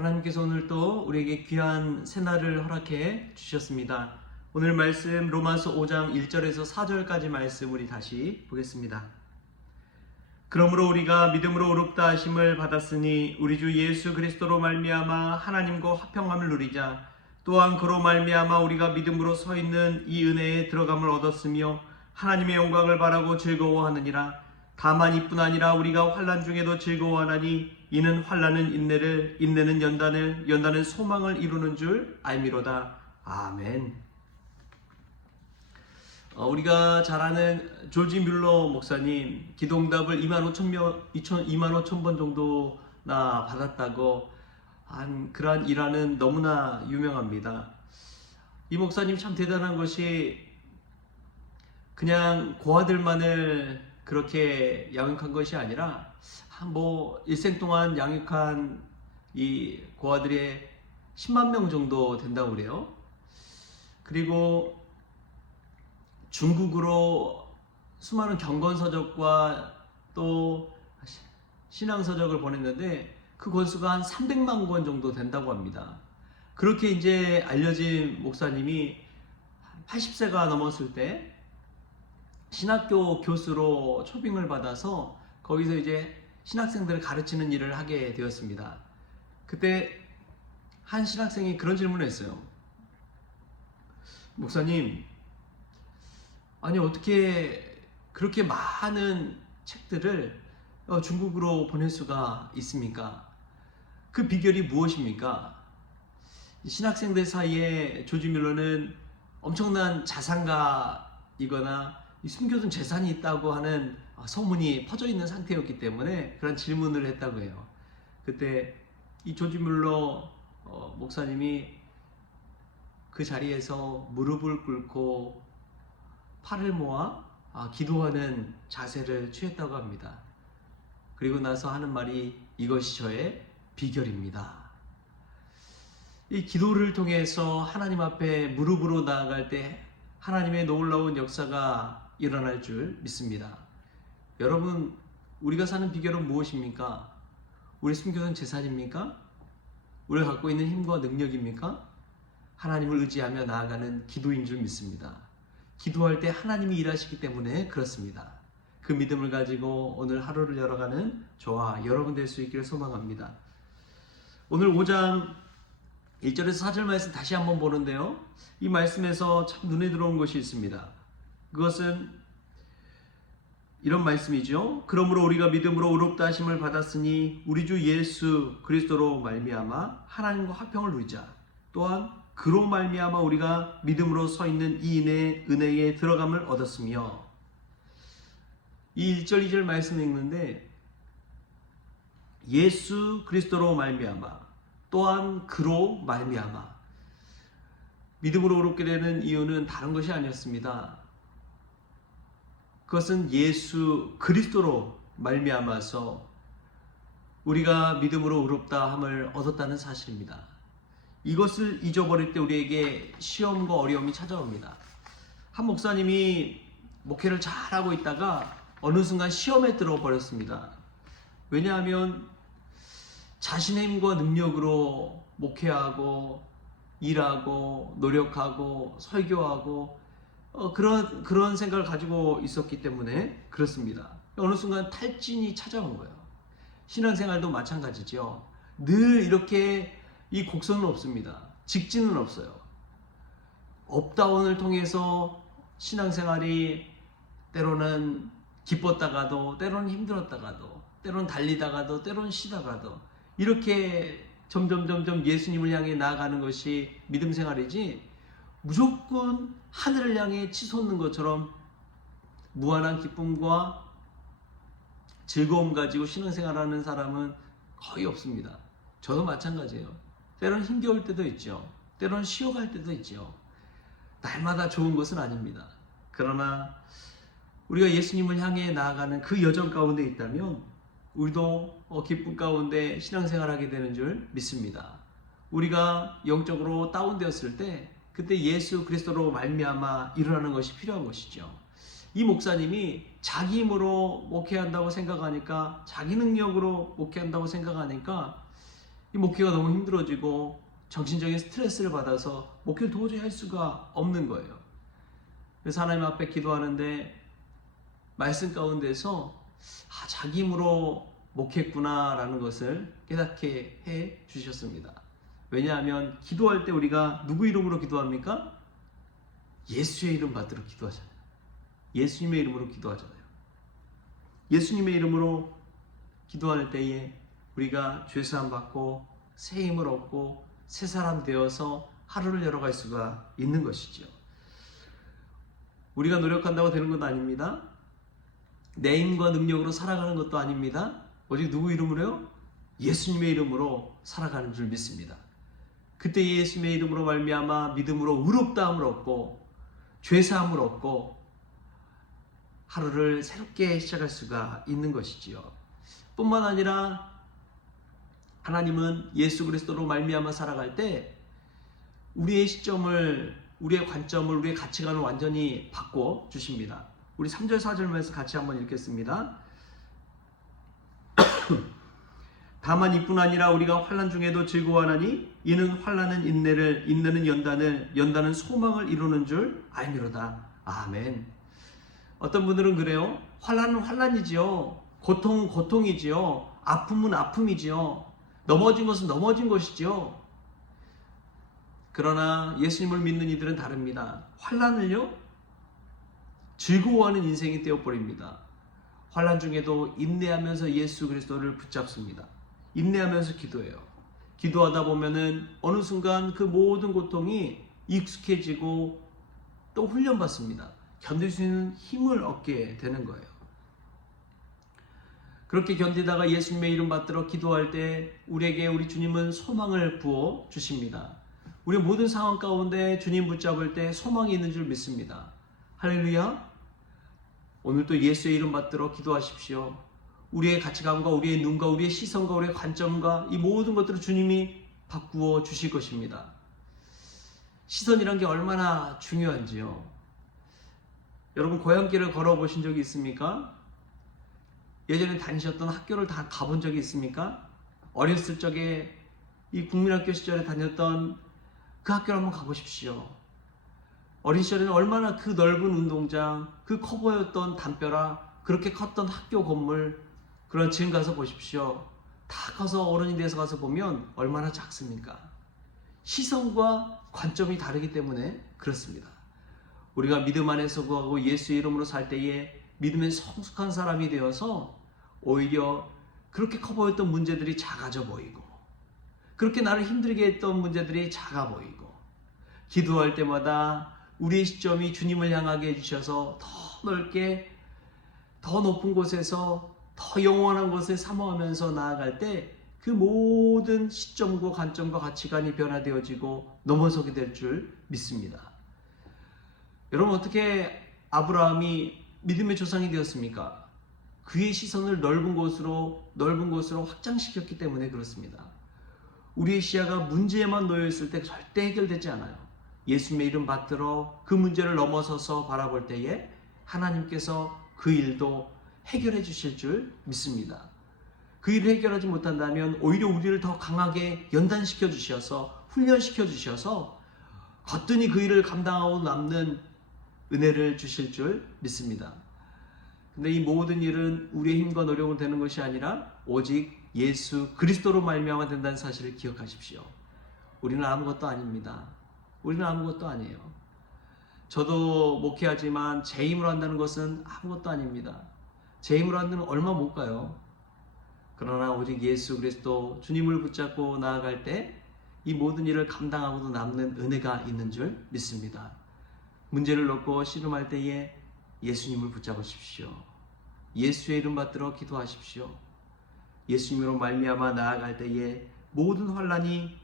하나님께서 오늘 또 우리에게 귀한 새날을 허락해 주셨습니다. 오늘 말씀 로마서 5장 1절에서 4절까지 말씀 우리 다시 보겠습니다. 그러므로 우리가 믿음으로 의롭다 하심을 받았으니 우리 주 예수 그리스도로 말미암아 하나님과 화평함을 누리자. 또한 그로 말미암아 우리가 믿음으로 서 있는 이 은혜에 들어감을 얻었으며 하나님의 영광을 바라고 즐거워하느니라. 다만 이뿐 아니라 우리가 환난 중에도 즐거워하나니 이는 환난은 인내를, 인내는 연단을, 연단은 소망을 이루는 줄 알미로다. 아멘. 우리가 잘 아는 조지 뮬러 목사님 기도응답을 25,000번 정도나 받았다고 한 그러한 일화는 너무나 유명합니다. 이 목사님 참 대단한 것이 그냥 고아들만을 그렇게 양육한 것이 아니라 일생 동안 양육한 이 고아들의 10만 명 정도 된다고 그래요. 그리고 중국으로 수많은 경건서적과 또 신앙서적을 보냈는데 그 권수가 한 300만 권 정도 된다고 합니다. 그렇게 이제 알려진 목사님이 80세가 넘었을 때 신학교 교수로 초빙을 받아서 거기서 이제 신학생들을 가르치는 일을 하게 되었습니다. 그때 한 신학생이 그런 질문을 했어요. 목사님, 아니 어떻게 그렇게 많은 책들을 중국으로 보낼 수가 있습니까? 그 비결이 무엇입니까? 신학생들 사이에 조지 뮬러는 엄청난 자산가이거나 숨겨둔 재산이 있다고 하는 소문이 퍼져 있는 상태였기 때문에 그런 질문을 했다고 해요. 그때 이 조지 뮬러 목사님이 그 자리에서 무릎을 꿇고 팔을 모아 기도하는 자세를 취했다고 합니다. 그리고 나서 하는 말이 이것이 저의 비결입니다. 이 기도를 통해서 하나님 앞에 무릎으로 나아갈 때 하나님의 놀라운 역사가 일어날 줄 믿습니다. 여러분, 우리가 사는 비결은 무엇입니까? 우리 숨겨둔 재산입니까? 우리가 갖고 있는 힘과 능력입니까? 하나님을 의지하며 나아가는 기도인 줄 믿습니다. 기도할 때 하나님이 일하시기 때문에 그렇습니다. 그 믿음을 가지고 오늘 하루를 열어가는 저와 여러분 될 수 있기를 소망합니다. 오늘 5장 1절에서 4절 말씀 다시 한번 보는데요. 이 말씀에서 참 눈에 들어온 것이 있습니다. 그것은 이런 말씀이죠. 그러므로 우리가 믿음으로 의롭다 하심을 받았으니 우리 주 예수 그리스도로 말미암아 하나님과 화평을 누리자. 또한 그로 말미암아 우리가 믿음으로 서 있는 이 은혜에 들어감을 얻었으며. 이 1절 2절 말씀을 읽는데 예수 그리스도로 말미암아 또한 그로 말미암아 믿음으로 의롭게 되는 이유는 다른 것이 아니었습니다. 그것은 예수 그리스도로 말미암아서 우리가 믿음으로 의롭다 함을 얻었다는 사실입니다. 이것을 잊어버릴 때 우리에게 시험과 어려움이 찾아옵니다. 한 목사님이 목회를 잘하고 있다가 어느 순간 시험에 들어버렸습니다. 왜냐하면 자신의 힘과 능력으로 목회하고 일하고 노력하고 설교하고 그런 생각을 가지고 있었기 때문에 그렇습니다. 어느 순간 탈진이 찾아온 거예요. 신앙생활도 마찬가지죠. 늘 이렇게 이 곡선은 없습니다. 직진은 없어요. 업다운을 통해서 신앙생활이 때로는 기뻤다가도 때로는 힘들었다가도 때로는 달리다가도 때로는 쉬다가도 이렇게 점점 예수님을 향해 나아가는 것이 믿음 생활이지 무조건 하늘을 향해 치솟는 것처럼 무한한 기쁨과 즐거움 가지고 신앙생활하는 사람은 거의 없습니다. 저도 마찬가지예요. 때로는 힘겨울 때도 있죠. 때로는 쉬어갈 때도 있죠. 날마다 좋은 것은 아닙니다. 그러나 우리가 예수님을 향해 나아가는 그 여정 가운데 있다면 우리도 기쁨 가운데 신앙생활하게 되는 줄 믿습니다. 우리가 영적으로 다운되었을 때 그때 예수 그리스도로 말미암아 일어나는 것이 필요한 것이죠. 이 목사님이 자기 힘으로 목회한다고 생각하니까 자기 능력으로 목회한다고 생각하니까 이 목회가 너무 힘들어지고 정신적인 스트레스를 받아서 목회를 도저히 할 수가 없는 거예요. 그래서 하나님 앞에 기도하는데 말씀 가운데서 자기 힘으로 목회했구나라는 것을 깨닫게 해 주셨습니다. 왜냐하면 기도할 때 우리가 누구 이름으로 기도합니까? 예수의 이름 받들어 기도하잖아요. 예수님의 이름으로 기도하잖아요. 예수님의 이름으로 기도할 때에 우리가 죄사함 받고 새 힘을 얻고 새 사람 되어서 하루를 열어갈 수가 있는 것이죠. 우리가 노력한다고 되는 건 아닙니다. 내 힘과 능력으로 살아가는 것도 아닙니다. 오직 누구 이름으로요? 예수님의 이름으로 살아가는 줄 믿습니다. 그때 예수님의 이름으로 말미암아 믿음으로 의롭다함을 얻고 죄사함을 얻고 하루를 새롭게 시작할 수가 있는 것이지요. 뿐만 아니라 하나님은 예수 그리스도로 말미암아 살아갈 때 우리의 시점을, 우리의 관점을, 우리의 가치관을 완전히 바꿔 주십니다. 우리 3절 4절 말씀 같이 한번 읽겠습니다. 다만 이뿐 아니라 우리가 환난 중에도 즐거워하나니 이는 환난은 인내를, 인내는 연단을, 연단은 소망을 이루는 줄 알미로다. 아멘. 어떤 분들은 그래요. 환난은 환난이지요. 고통은 고통이지요. 아픔은 아픔이지요. 넘어진 것은 넘어진 것이지요. 그러나 예수님을 믿는 이들은 다릅니다. 환난을요 즐거워하는 인생이 되어버립니다. 환난 중에도 인내하면서 예수 그리스도를 붙잡습니다. 인내하면서 기도해요. 기도하다 보면은 어느 순간 그 모든 고통이 익숙해지고 또 훈련받습니다. 견딜 수 있는 힘을 얻게 되는 거예요. 그렇게 견디다가 예수님의 이름 받들어 기도할 때 우리에게 우리 주님은 소망을 부어 주십니다. 우리 모든 상황 가운데 주님 붙잡을 때 소망이 있는 줄 믿습니다. 할렐루야. 오늘도 예수의 이름 받들어 기도하십시오. 우리의 가치관과 우리의 눈과 우리의 시선과 우리의 관점과 이 모든 것들을 주님이 바꾸어 주실 것입니다. 시선이란 게 얼마나 중요한지요. 여러분 고향길을 걸어보신 적이 있습니까? 예전에 다니셨던 학교를 다 가본 적이 있습니까? 어렸을 적에 이 국민학교 시절에 다녔던 그 학교를 한번 가보십시오. 어린 시절에는 얼마나 그 넓은 운동장, 그 커 보였던 담벼락, 그렇게 컸던 학교 건물, 그러나 지금 가서 보십시오. 다 커서 어른이 돼서 가서 보면 얼마나 작습니까? 시선과 관점이 다르기 때문에 그렇습니다. 우리가 믿음 안에서 구하고 예수의 이름으로 살 때에 믿음의 성숙한 사람이 되어서 오히려 그렇게 커 보였던 문제들이 작아져 보이고 그렇게 나를 힘들게 했던 문제들이 작아 보이고 기도할 때마다 우리의 시점이 주님을 향하게 해주셔서 더 넓게 더 높은 곳에서 더 영원한 곳을 사모하면서 나아갈 때 그 모든 시점과 관점과 가치관이 변화되어지고 넘어서게 될 줄 믿습니다. 여러분 어떻게 아브라함이 믿음의 조상이 되었습니까? 그의 시선을 넓은 곳으로 확장시켰기 때문에 그렇습니다. 우리의 시야가 문제에만 놓여 있을 때 절대 해결되지 않아요. 예수님의 이름 받들어 그 문제를 넘어서서 바라볼 때에 하나님께서 그 일도 해결해 주실 줄 믿습니다. 그 일을 해결하지 못한다면 오히려 우리를 더 강하게 연단시켜 주셔서 훈련시켜 주셔서 거뜬히 그 일을 감당하고 남는 은혜를 주실 줄 믿습니다. 근데 이 모든 일은 우리의 힘과 노력으로 되는 것이 아니라 오직 예수 그리스도로 말미암아 된다는 사실을 기억하십시오. 우리는 아무것도 아닙니다. 우리는 아무것도 아니에요. 저도 목회하지만 제 힘으로 한다는 것은 아무것도 아닙니다. 제 힘으로 한다는 얼마 못 가요. 그러나 오직 예수 그리스도 주님을 붙잡고 나아갈 때 이 모든 일을 감당하고도 남는 은혜가 있는 줄 믿습니다. 문제를 놓고 씨름할 때에 예수님을 붙잡으십시오. 예수의 이름 받들어 기도하십시오. 예수님으로 말미암아 나아갈 때에 모든 환난이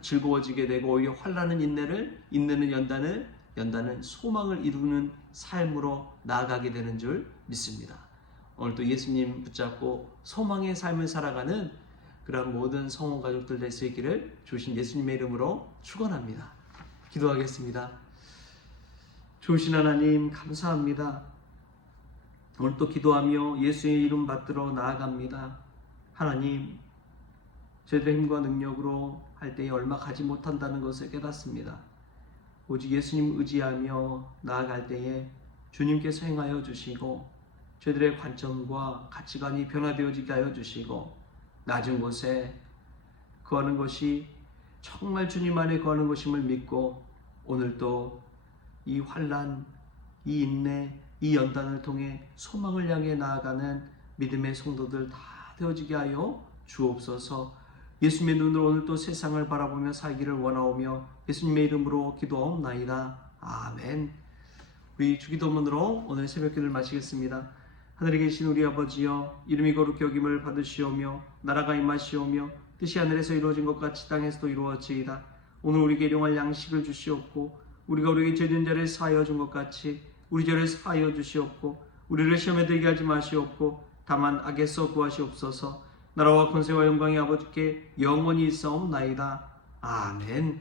즐거워지게 되고 오히려 환난은 인내를, 인내는 연단을, 연단은 소망을 이루는 삶으로 나아가게 되는 줄 믿습니다. 오늘도 예수님 붙잡고 소망의 삶을 살아가는 그런 모든 성원 가족들 될 수 있기를 주신 예수님의 이름으로 축원합니다. 기도하겠습니다. 좋으신 하나님 감사합니다. 오늘 또 기도하며 예수의 이름 받들어 나아갑니다. 하나님 저희들의 힘과 능력으로 할 때에 얼마 가지 못한다는 것을 깨닫습니다. 오직 예수님 의지하며 나아갈 때에 주님께서 행하여 주시고 저희들의 관점과 가치관이 변화되어지게 하여 주시고 낮은 곳에 거하는 것이 정말 주님 안에 거하는 것임을 믿고 오늘도 이 환난, 이 인내, 이 연단을 통해 소망을 향해 나아가는 믿음의 성도들 다 되어지게 하여 주옵소서. 예수님의 눈으로 오늘도 세상을 바라보며 살기를 원하오며 예수님의 이름으로 기도하옵나이다. 아멘. 우리 주기도문으로 오늘 새벽기도를 마치겠습니다. 하늘에 계신 우리 아버지여, 이름이 거룩히 여김을 받으시오며 나라가 임하시오며 뜻이 하늘에서 이루어진 것 같이 땅에서도 이루어지이다. 오늘 우리에게 일용할 양식을 주시옵고 우리가 우리에게 죄진 자를 사하여 준 것 같이 우리 죄를 사하여 주시옵고 우리를 시험에 들게 하지 마시옵고 다만 악에서 구하시옵소서. 나라와 권세와 영광이 아버지께 영원히 있사옵나이다. 아멘.